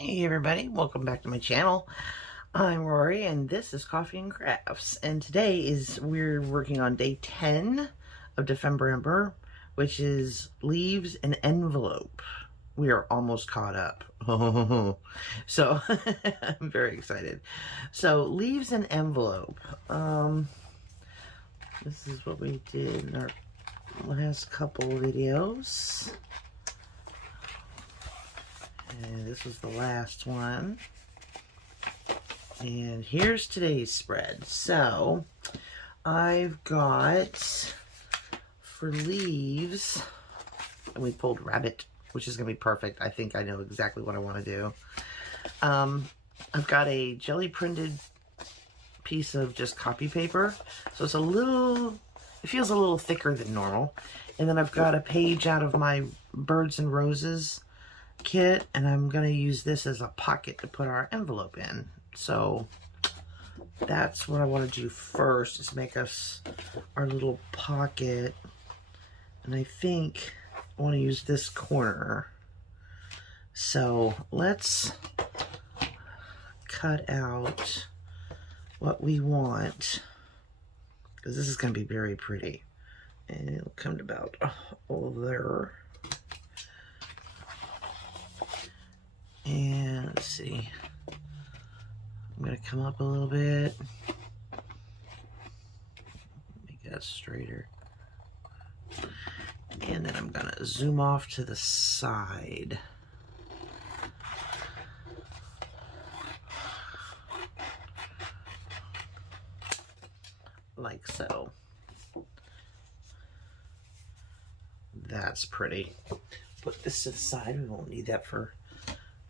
Hey everybody, welcome back to my channel. I'm Rory and this is Coffee and Crafts, and today we're working on day 10 of December, which is leaves and envelope. We are almost caught up. So I'm very excited. So leaves and envelope. This is what we did in our last couple videos. And this was the last one. And here's today's spread. So I've got, for leaves, and we pulled rabbit, which is going to be perfect. I think I know exactly what I want to do. I've got a jelly printed piece of just copy paper. So it's it feels a little thicker than normal. And then I've got a page out of my Birds and Roses kit, and I'm going to use this as a pocket to put our envelope in. So that's what I want to do first, is make us our little pocket. And I think I want to use this corner. So let's cut out what we want, because this is going to be very pretty. And it'll come to about over there. And let's see, I'm going to come up a little bit, make that straighter, and then I'm going to zoom off to the side. Like so. That's pretty. Put this to the side, we won't need that for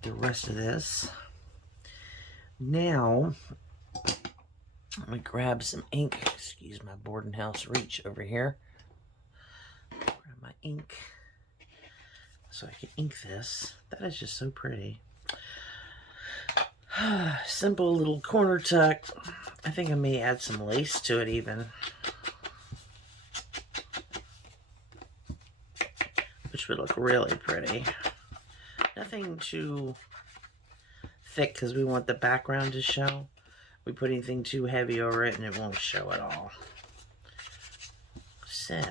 the rest of this. Now, let me grab some ink. Excuse my boarding house reach over here. Grab my ink so I can ink this. That is just so pretty. Simple little corner tuck. I think I may add some lace to it even, which would look really pretty. Nothing too thick because we want the background to show. We put anything too heavy over it and it won't show at all. So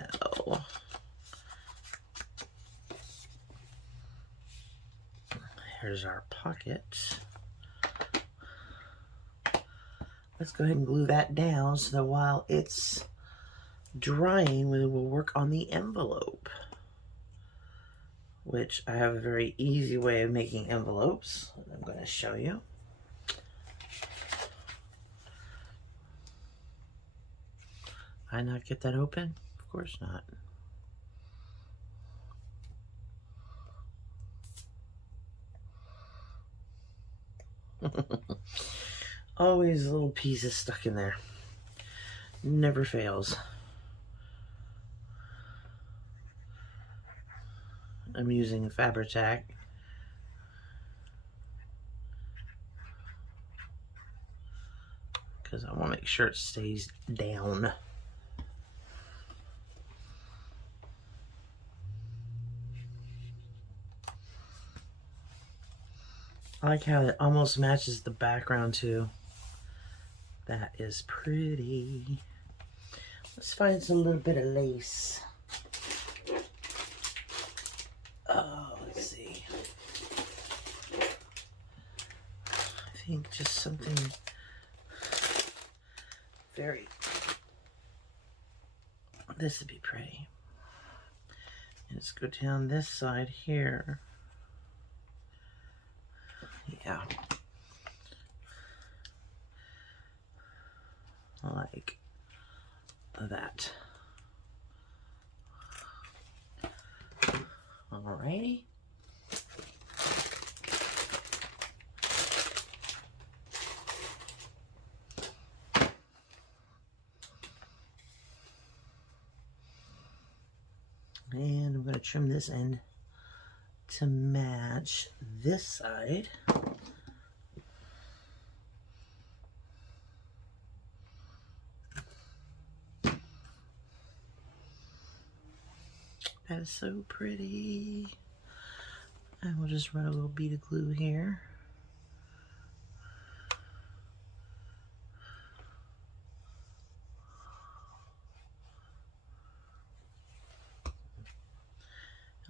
here's our pocket. Let's go ahead and glue that down so that while it's drying, we will work on the envelope, which I have a very easy way of making envelopes. I'm going to show you. I not get that open? Of course not. Always a little piece is stuck in there. Never fails. I'm using a Fabri-Tac. Because I want to make sure it stays down. I like how it almost matches the background too. That is pretty. Let's find a little bit of lace. Oh, let's see. I think just something very, this would be pretty. Let's go down this side here. Yeah. Like that. Alrighty. And I'm going to trim this end to match this side. That is so pretty. And we'll just run a little bead of glue here.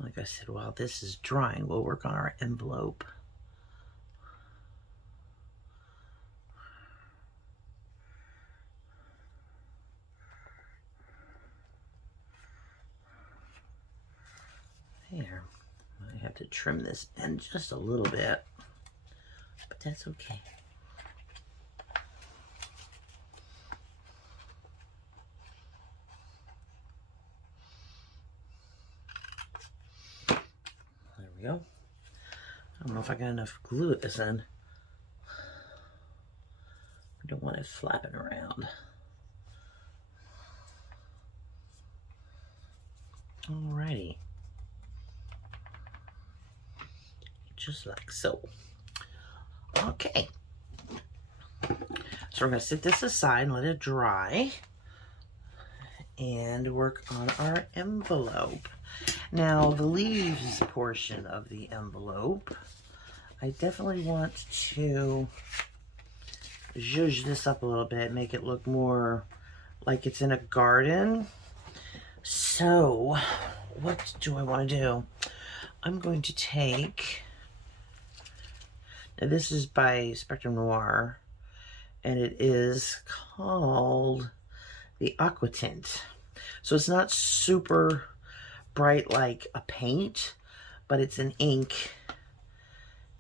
Like I said, while this is drying, we'll work on our envelope. There. I have to trim this end just a little bit, but that's okay. There we go. I don't know if I got enough glue at this end. I don't want it flapping around. Alrighty. Just like so. Okay. So we're going to set this aside and let it dry and work on our envelope. Now, the leaves portion of the envelope, I definitely want to zhuzh this up a little bit, make it look more like it's in a garden. So, what do I want to do? I'm going to take, now this is by Spectrum Noir, and it is called the Aqua Tint. So it's not super bright like a paint, but it's an ink,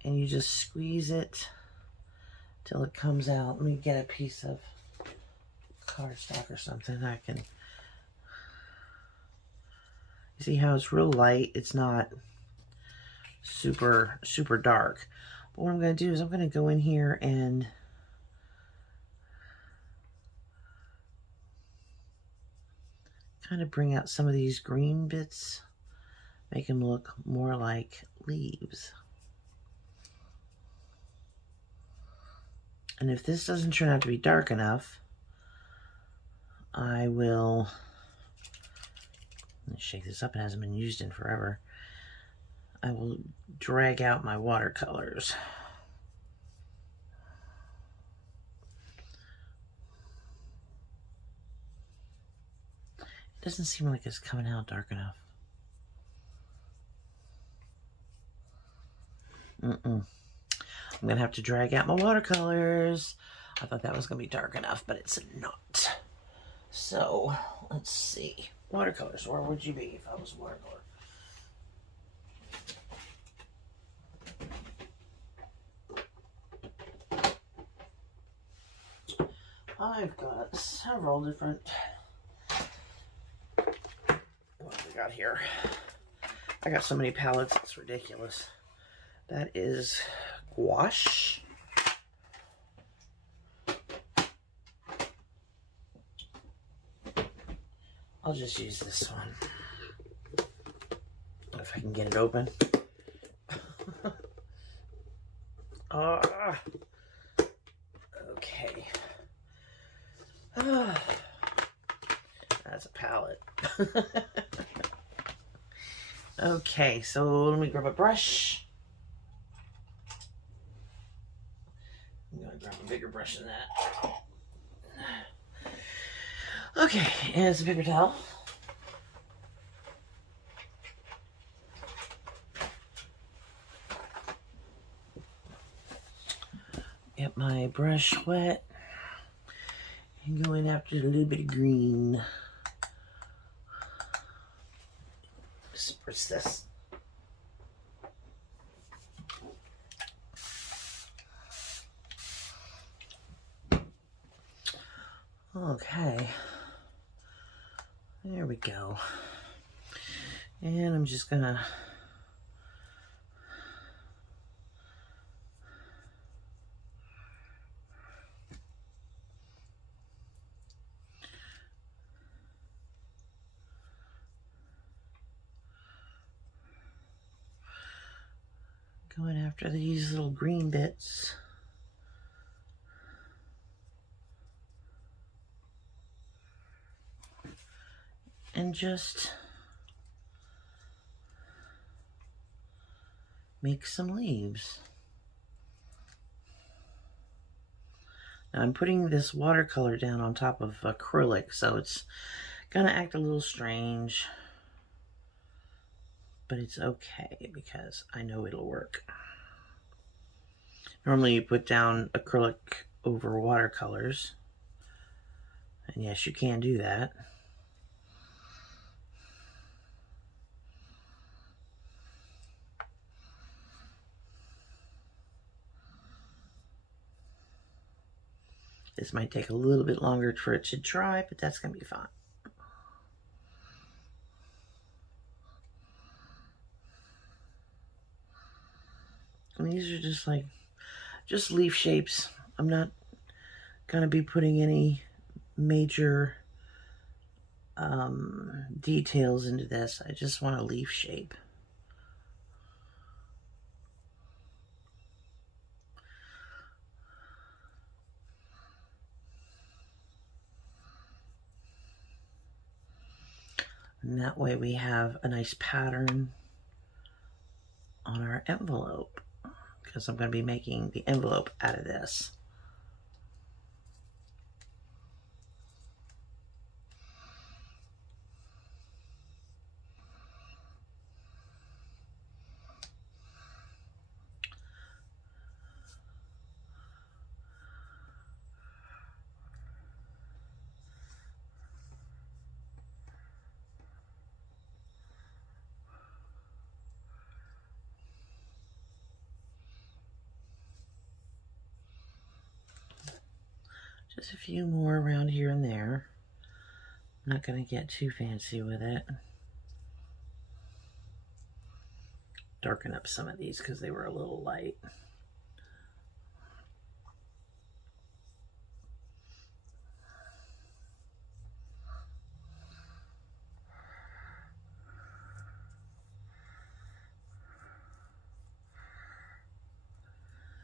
and you just squeeze it till it comes out. Let me get a piece of cardstock or something I can. You see how it's real light? It's not super dark. But what I'm going to do is I'm going to go in here and kind of bring out some of these green bits, make them look more like leaves. And if this doesn't turn out to be dark enough, I will, let me shake this up, it hasn't been used in forever. I will drag out my watercolors. It doesn't seem like it's coming out dark enough. I'm gonna have to drag out my watercolors. I thought that was gonna be dark enough, but it's not. So, let's see. Watercolors, where would you be if I was a watercolor? I've got several different, what have we got here? I got so many palettes, it's ridiculous. That is gouache. I'll just use this one. If I can get it open. Okay. That's a palette. Okay, so let me grab a brush. I'm gonna grab a bigger brush than that. Okay, and it's a paper towel. Get my brush wet and go in after a little bit of green. Spritz this. Okay, there we go. And I'm just gonna going after these little green bits. And just make some leaves. Now I'm putting this watercolor down on top of acrylic, so it's gonna act a little strange. but it's okay because I know it'll work. Normally you put down acrylic over watercolors, and yes, you can do that. This might take a little bit longer for it to dry, but that's going to be fine. And these are just leaf shapes. I'm not going to be putting any major details into this. I just want a leaf shape. And that way we have a nice pattern on our envelope, because I'm going to be making the envelope out of this. Just a few more around here and there. I'm not going to get too fancy with it. Darken up some of these because they were a little light.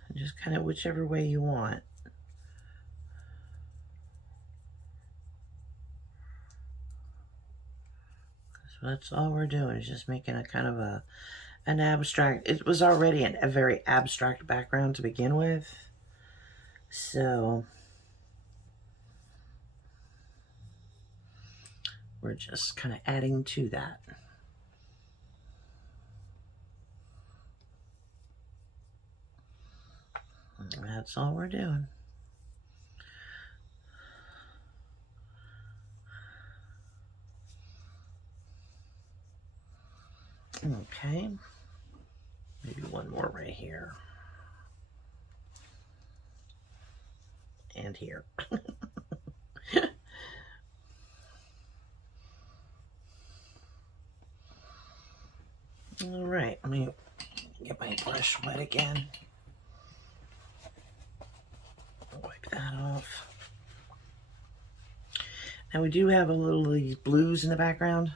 And just kind of whichever way you want. So that's all we're doing, is just making a kind of an abstract. It was already a very abstract background to begin with. So we're just kind of adding to that. And that's all we're doing. Okay, maybe one more right here. And here. All right, let me get my brush wet again. Wipe that off. Now we do have a little of these blues in the background,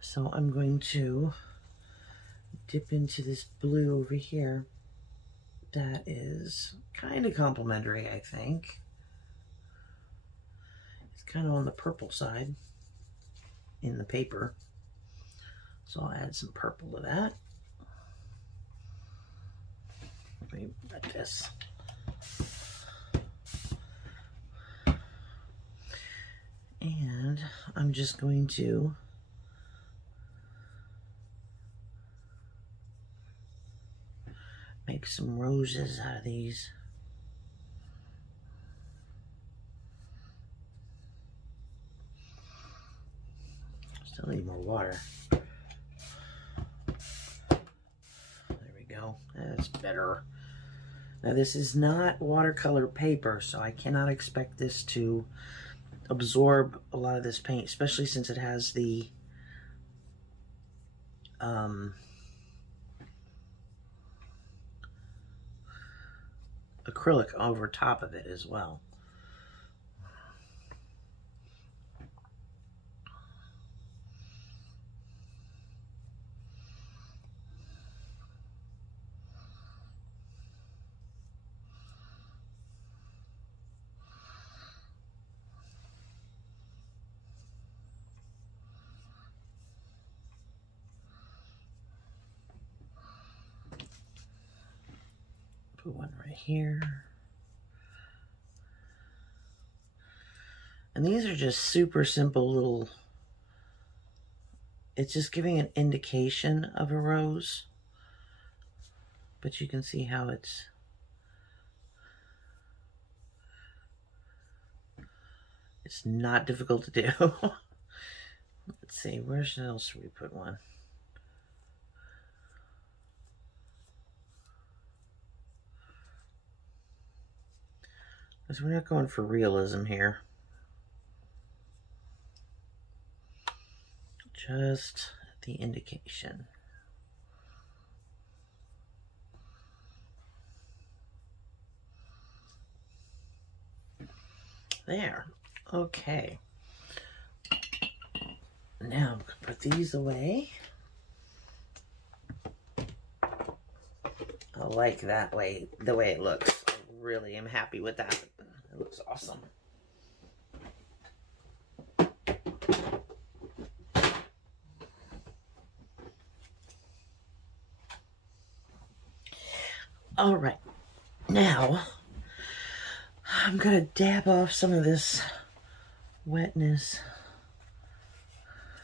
so I'm going to dip into this blue over here. That is kind of complementary, I think. It's kind of on the purple side in the paper, so I'll add some purple to that. Let me wet this. And I'm just going to make some roses out of these. Still need more water. There we go. That's better. Now this is not watercolor paper, so I cannot expect this to absorb a lot of this paint, especially since it has the acrylic over top of it as well. Put one right here. And these are just super simple little It's just giving an indication of a rose, but you can see how it's not difficult to do. Let's see, where else should we put one? Because we're not going for realism here. Just the indication. There. Okay. Now I'm going to put these away. I like that way, the way it looks. I really am happy with that. It looks awesome. All right, now I'm gonna dab off some of this wetness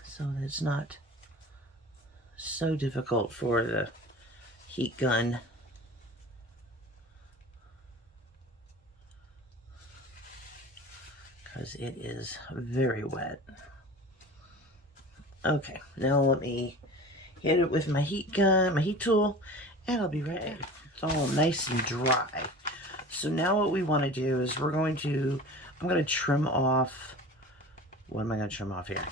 so that it's not so difficult for the heat gun. Because it is very wet. Okay, now let me hit it with my heat gun, my heat tool, and I'll be ready. It's all nice and dry. So now what we want to do is I'm going to trim off, what am I going to trim off here?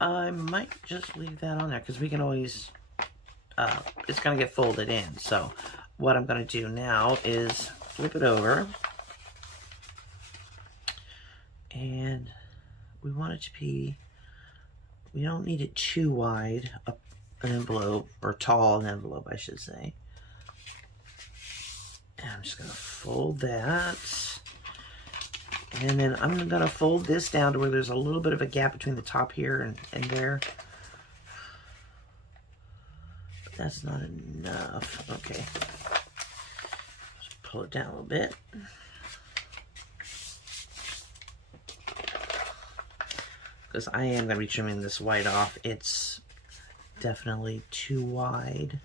I might just leave that on there because we can always, it's going to get folded in. So what I'm going to do now is flip it over, and we want it to be, we don't need it too wide, an envelope, or tall an envelope, I should say. And I'm just going to fold that. And then I'm going to fold this down to where there's a little bit of a gap between the top here and there. But that's not enough. Okay. Just pull it down a little bit. Because I am going to be trimming this white off. It's definitely too wide.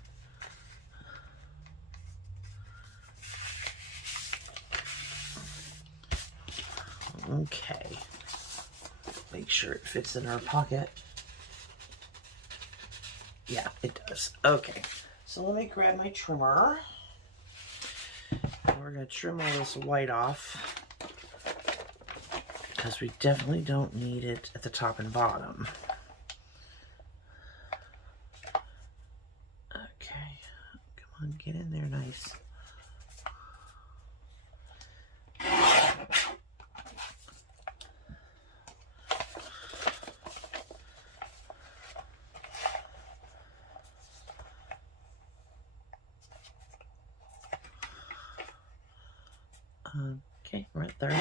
Okay. Make sure it fits in our pocket. Yeah, it does. Okay. So let me grab my trimmer. We're going to trim all this white off, because we definitely don't need it at the top and bottom. Okay. Come on, get in there nice. Okay, right there.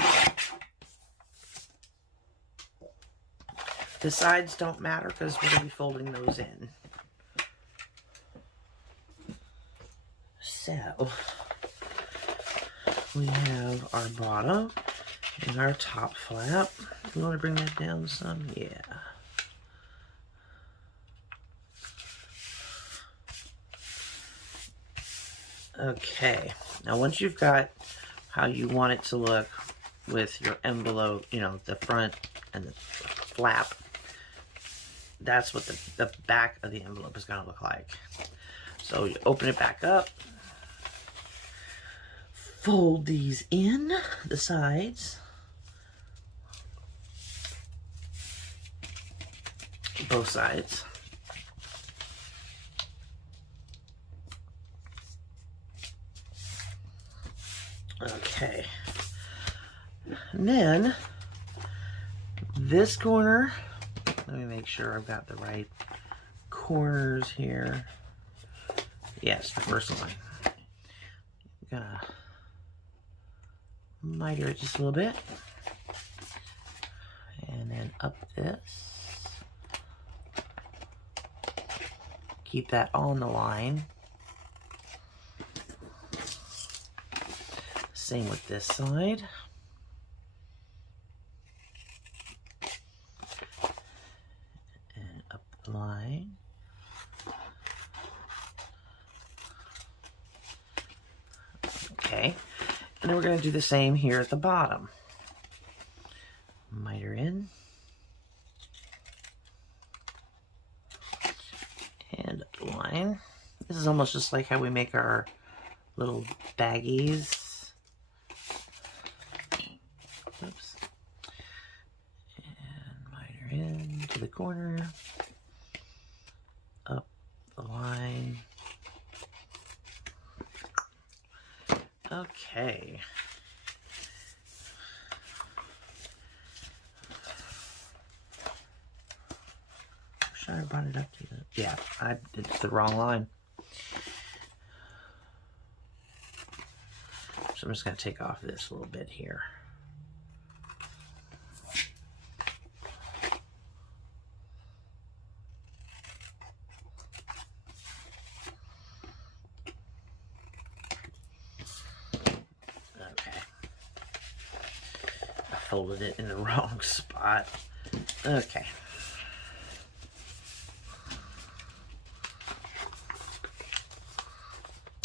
The sides don't matter because we're going to be folding those in. So, we have our bottom and our top flap. You want to bring that down some? Yeah. Okay, now once you've got how you want it to look with your envelope, you know, the front and the flap, that's what the back of the envelope is going to look like. So you open it back up, fold these in, the sides, both sides. Okay, and then this corner, let me make sure I've got the right corners here. Yes, the first one. I'm gonna miter it just a little bit, and then up this. Keep that on the line. Same with this side. And up the line. Okay, and then we're going to do the same here at the bottom. Miter in. And line. This is almost just like how we make our little baggies. Oops. And miter in to the corner. Up the line. Okay. Should I have brought it up to the... Yeah, I did the wrong line. So I'm just going to take off this a little bit here. Okay. I folded it in the wrong spot. Okay.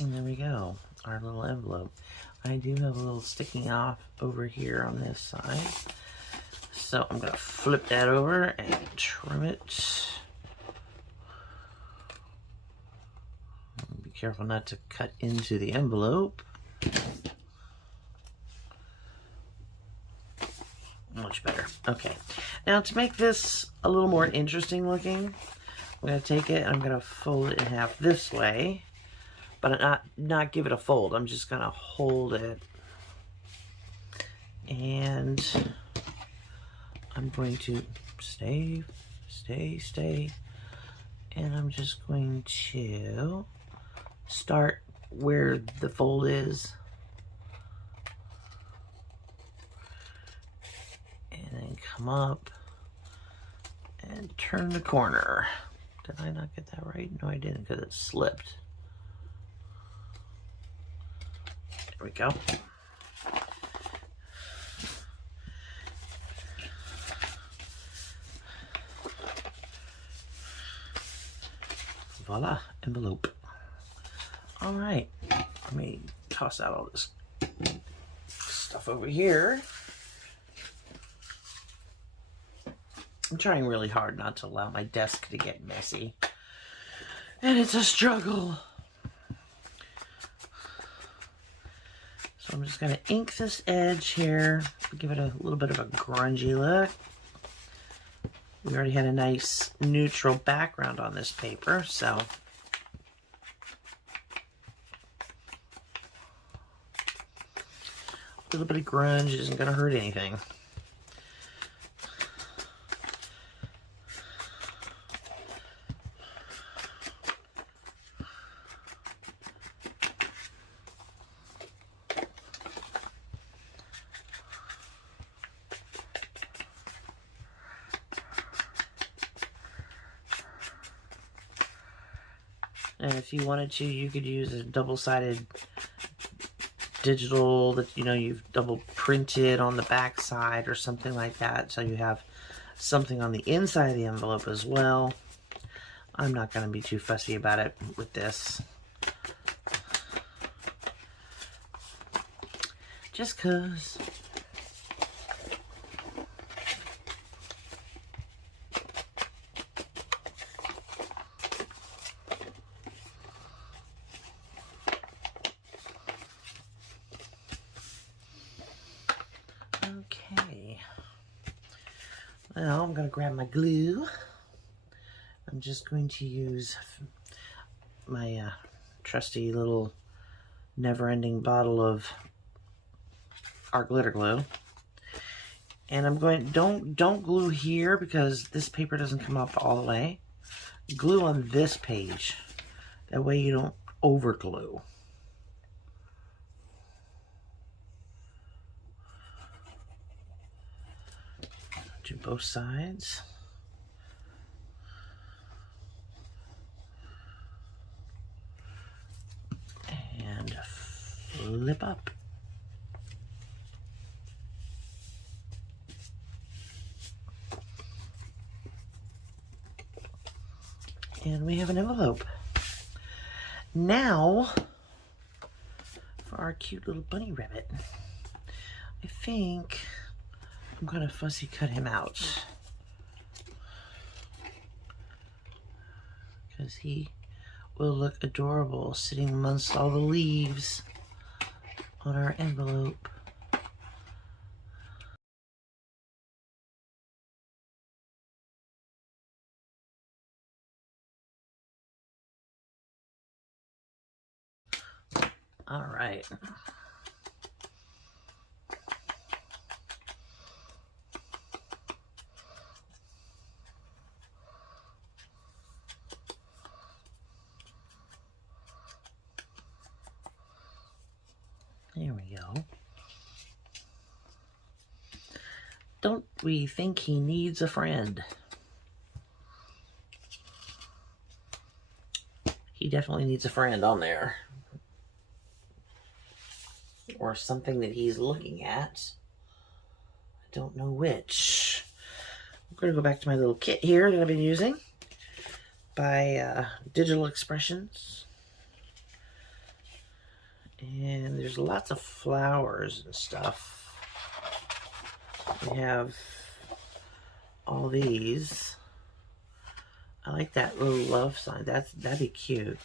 And there we go, our little envelope. I do have a little sticking off over here on this side. So I'm gonna flip that over and trim it. Be careful not to cut into the envelope. Much better. Okay, now to make this a little more interesting looking, I'm gonna take it and I'm gonna fold it in half this way. But not give it a fold. I'm just gonna hold it, and I'm going to stay, and I'm just going to start where the fold is, and then come up and turn the corner. Did I not get that right? No, I didn't, because it slipped. There we go. Voila, envelope. All right, let me toss out all this stuff over here. I'm trying really hard not to allow my desk to get messy, and it's a struggle. So I'm just going to ink this edge here, give it a little bit of a grungy look. We already had a nice neutral background on this paper, so a little bit of grunge isn't going to hurt anything. And if you wanted to, you could use a double-sided digital that, you know, you've double printed on the back side or something like that, so you have something on the inside of the envelope as well. I'm not going to be too fussy about it with this. Just 'cause. Okay. Now I'm going to grab my glue. I'm just going to use my trusty little never-ending bottle of our glitter glue. And I'm going, don't glue here because this paper doesn't come up all the way. Glue on this page. That way you don't over glue. Do both sides. And flip up. And we have an envelope. Now, for our cute little bunny rabbit. I think I'm going to fussy cut him out. Because he will look adorable sitting amongst all the leaves on our envelope. All right. There we go. Don't we think he needs a friend? He definitely needs a friend on there. Or something that he's looking at. I don't know which. I'm going to go back to my little kit here that I've been using by Digital Expressions. And there's lots of flowers and stuff. We have all these. I like that little love sign. That'd be cute.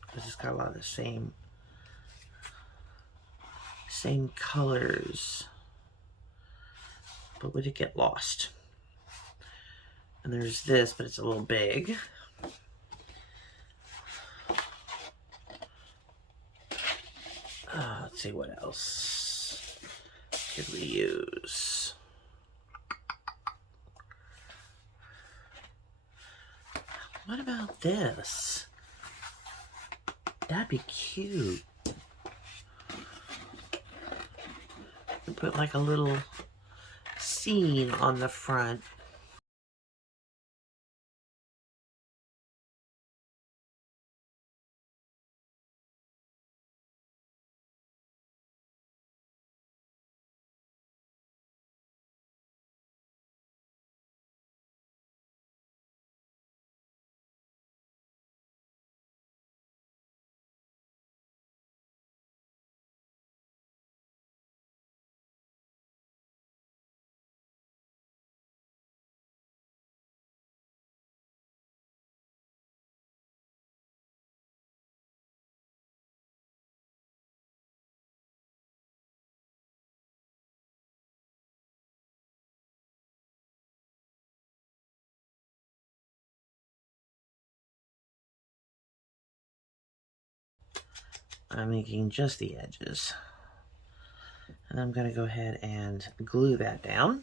Because it's got a lot of the same colors. But would it get lost? And there's this, but it's a little big. Let's see what else could we use. What about this? That'd be cute. Put like a little scene on the front. I'm making just the edges. And I'm going to go ahead and glue that down.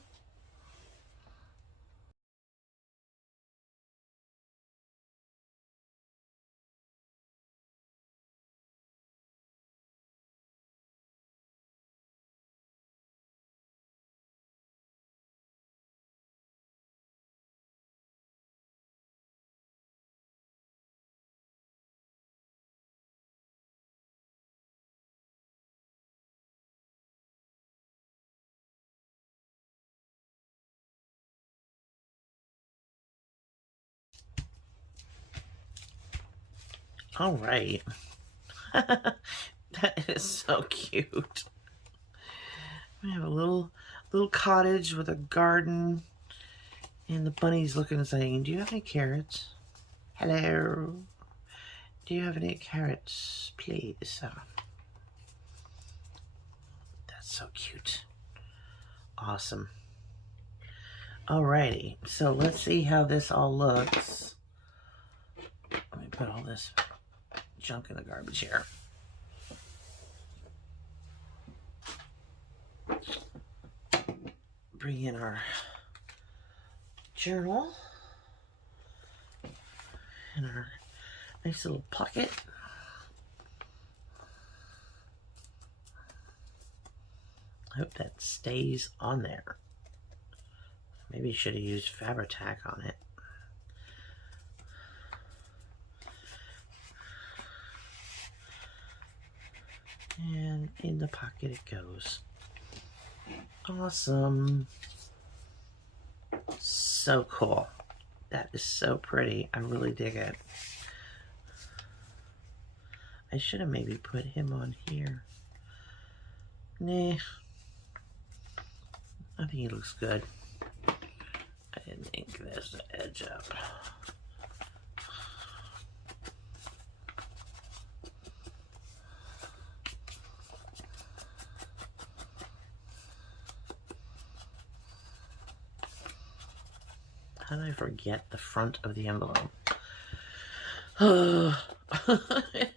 All right. That is so cute. We have a little cottage with a garden, and the bunny's looking and saying, "Do you have any carrots? Hello. Do you have any carrots, please?" That's so cute. Awesome. Alrighty, so let's see how this all looks. Let me put all this junk in the garbage here. Bring in our journal and our nice little pocket. I hope that stays on there. Maybe you should have used Fabri-Tac on it. And in the pocket it goes. Awesome. So cool. That is so pretty. I really dig it. I should have maybe put him on here. Nah. I think he looks good. I didn't ink this edge up. How did I forget the front of the envelope?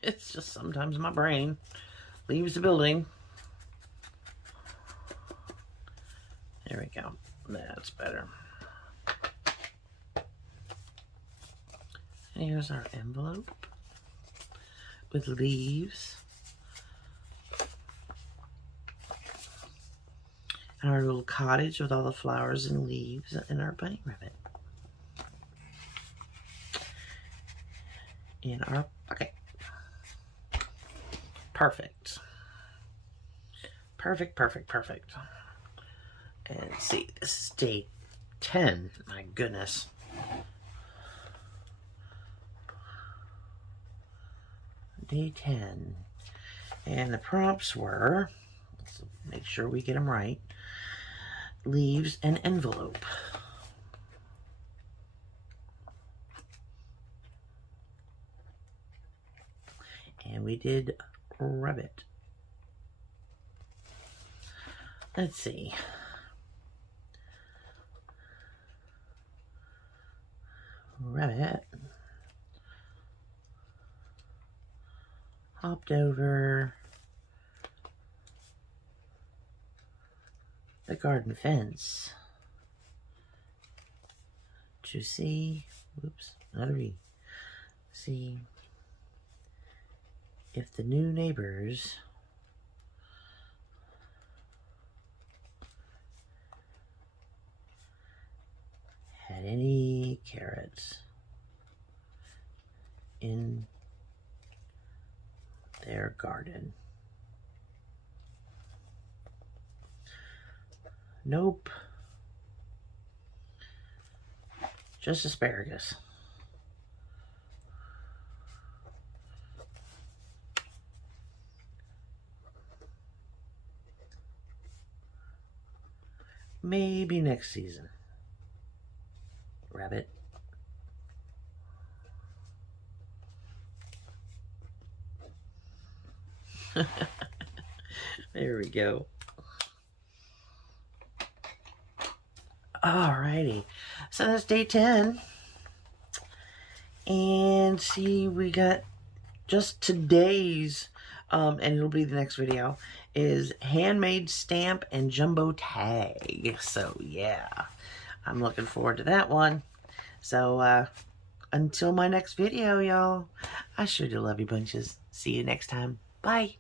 It's just sometimes my brain leaves the building. There we go. That's better. And here's our envelope with leaves. And our little cottage with all the flowers and leaves and our bunny rabbit. In our pocket. Perfect. Perfect, perfect, perfect. And see, this is day 10. My goodness. Day 10. And the prompts were, let's make sure we get them right, leaves and envelope. And we did rabbit. Let's see. Rabbit hopped over the garden fence to see, whoops, another E, see if the new neighbors had any carrots in their garden. Nope. Just asparagus. Maybe next season. Rabbit. There we go. Alrighty. So that's day 10. And see, we got just today's, and it'll be the next video, is handmade stamp and jumbo tag. So yeah, I'm looking forward to that one. So until my next video, y'all, I sure do love you bunches. See you next time. Bye.